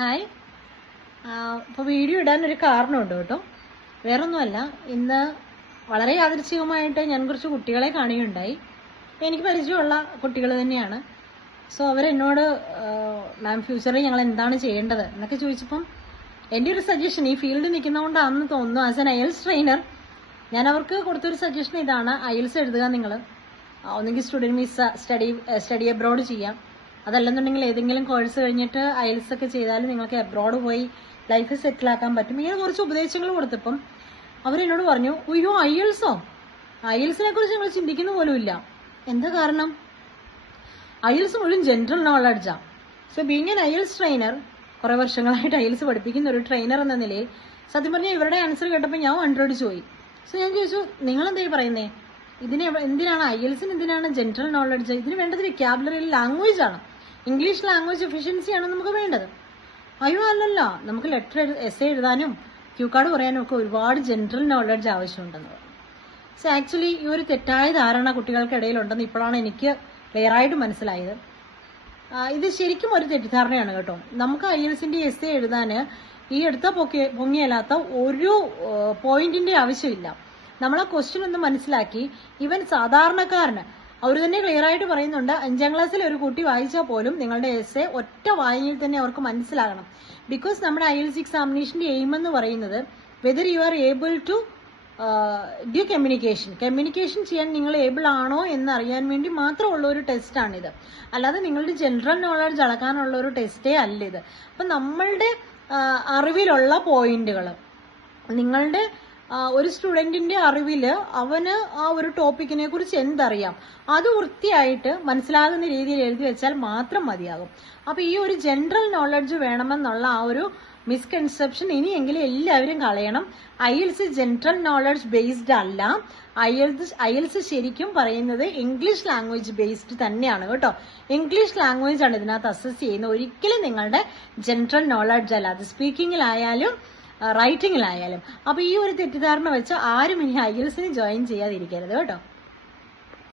Hi. ഇപ്പോൾ video ഇടാനൊരു കാരണമുണ്ട് കേട്ടോ. വേറൊന്നുമല്ല, ഇന്ന് വളരെ യാദൃച്ഛികമായിട്ട് ഞാൻ കുറച്ച് കുട്ടികളെ കാണുകയുണ്ടായി. എനിക്ക് പരിചയമുള്ള കുട്ടികൾ തന്നെയാണ്. സോ അവരെന്നോട് മാം ഫ്യൂച്ചറിൽ ഞങ്ങൾ എന്താണ് ചെയ്യേണ്ടത് എന്നൊക്കെ ചോദിച്ചപ്പം എൻ്റെ ഒരു സജഷൻ, ഈ ഫീൽഡിൽ നിൽക്കുന്നതുകൊണ്ടാണെന്ന് തോന്നുന്നു, ആസ് എൻ IELTS ട്രെയിനർ ഞാൻ അവർക്ക് കൊടുത്തൊരു സജഷൻ ഇതാണ്: IELTS എഴുതുക. നിങ്ങൾ ഒന്നെങ്കിൽ സ്റ്റുഡൻറ് വിസ സ്റ്റഡി അബ്രോഡ് ചെയ്യാം, അതല്ലെന്നുണ്ടെങ്കിൽ ഏതെങ്കിലും കോഴ്സ് കഴിഞ്ഞിട്ട് IELTS ഒക്കെ ചെയ്താൽ നിങ്ങൾക്ക് അബ്രോഡ് പോയി ലൈഫ് സെറ്റിലാക്കാൻ പറ്റും. ഇങ്ങനെ കുറച്ച് ഉപദേശങ്ങൾ കൊടുത്തപ്പം അവരെന്നോട് പറഞ്ഞു, അയ്യോ IELTSനെ കുറിച്ച് നിങ്ങൾ ചിന്തിക്കുന്ന പോലും ഇല്ല. എന്താ കാരണം? IELTS മുഴുവൻ ജനറൽ നോളജാണ്. So being an IELTS trainer, കുറെ വർഷങ്ങളായിട്ട് IELTS പഠിപ്പിക്കുന്ന ഒരു ട്രെയിനർ എന്ന നിലയിൽ സത്യം പറഞ്ഞാൽ ഇവരുടെ ആൻസർ കേട്ടപ്പോൾ ഞാൻ വണ്ടടിച്ചു പോയി. സോ ഞാൻ ചോദിച്ചു, നിങ്ങളെന്താ പറയുന്നേ? എന്തിനാണ് IELTSന് എന്തിനാണ് ജനറൽ നോളജ്? ഇതിന് വേണ്ടത് വെക്കാബുലറി ലാംഗ്വേജ് ആണ്, ഇംഗ്ലീഷ് ലാംഗ്വേജ് എഫിഷ്യൻസിയാണ് നമുക്ക് വേണ്ടത്. അയ്യോ അല്ലല്ല, നമുക്ക് ലെറ്റർ എസ്സേ എഴുതാനും ക്യൂ കാർഡ് പറയാനും ഒക്കെ ഒരുപാട് ജനറൽ നോളജ് ആവശ്യമുണ്ടെന്ന് പറഞ്ഞു. സോ ആക്ച്വലി ഈ ഒരു തെറ്റായ ധാരണ കുട്ടികൾക്കിടയിലുണ്ടെന്ന് ഇപ്പോഴാണ് എനിക്ക് ക്ലിയർ ആയിട്ട് മനസ്സിലായത്. ഇത് ശരിക്കും ഒരു തെറ്റിദ്ധാരണയാണ് കേട്ടോ. നമുക്ക് IELTSന്റെ എസ്സേ എഴുതാൻ ഈ എടുത്ത പൊങ്ങിയല്ലാത്ത ഒരു പോയിന്റിന്റെ ആവശ്യമില്ല. നമ്മളെ ക്വസ്റ്റ്യൻ ഒന്ന് മനസ്സിലാക്കി, ഈവൻ സാധാരണക്കാരന് അവർ തന്നെ ക്ലിയർ ആയിട്ട് പറയുന്നുണ്ട്, 5ാം ക്ലാസ്സിൽ ഒരു കുട്ടി വായിച്ചാൽ പോലും നിങ്ങളുടെ എസ്സേ ഒറ്റ വായനയിൽ തന്നെ അവർക്ക് മനസ്സിലാകണം. ബിക്കോസ് നമ്മുടെ IELTS എക്സാമിനേഷന്റെ എയിം എന്ന് പറയുന്നത് whether you are able to do communication ചെയ്യാൻ നിങ്ങൾ ഏബിൾ ആണോ എന്ന് അറിയാൻ വേണ്ടി മാത്രമുള്ള ഒരു ടെസ്റ്റാണിത്. അല്ലാതെ നിങ്ങളുടെ ജനറൽ നോളജ് അളക്കാനുള്ള ഒരു ടെസ്റ്റേ അല്ല ഇത്. അപ്പം നമ്മളുടെ അറിവിലുള്ള പോയിന്റുകൾ, നിങ്ങളുടെ ഒരു സ്റ്റുഡന്റിന്റെ അറിവില് അവന് ആ ഒരു ടോപ്പിക്കിനെ കുറിച്ച് എന്തറിയാം അത് വൃത്തിയായിട്ട് മനസ്സിലാകുന്ന രീതിയിൽ എഴുതി വെച്ചാൽ മാത്രം മതിയാകും. അപ്പൊ ഈ ഒരു ജനറൽ നോളജ് വേണമെന്നുള്ള ആ ഒരു മിസ്കൺസെപ്ഷൻ ഇനിയെങ്കിലും എല്ലാവരും കളയണം. IELTS ജനറൽ നോളജ് ബേസ്ഡ് അല്ല. IELTS ശരിക്കും പറയുന്നത് ഇംഗ്ലീഷ് ലാംഗ്വേജ് ബേസ്ഡ് തന്നെയാണ് കേട്ടോ. ഇംഗ്ലീഷ് ലാംഗ്വേജ് ആണ് ഇതിനകത്ത് അസസ് ചെയ്യുന്നത്, ഒരിക്കലും നിങ്ങളുടെ ജനറൽ നോളജ് അല്ല. അത് സ്പീക്കിങ്ങിലായാലും റൈറ്റിങ്ങിലായാലും. അപ്പൊ ഈ ഒരു തെറ്റിദ്ധാരണ വെച്ച് ആരും ഇനി IELTSന് ജോയിൻ ചെയ്യാതിരിക്കരുത് കേട്ടോ.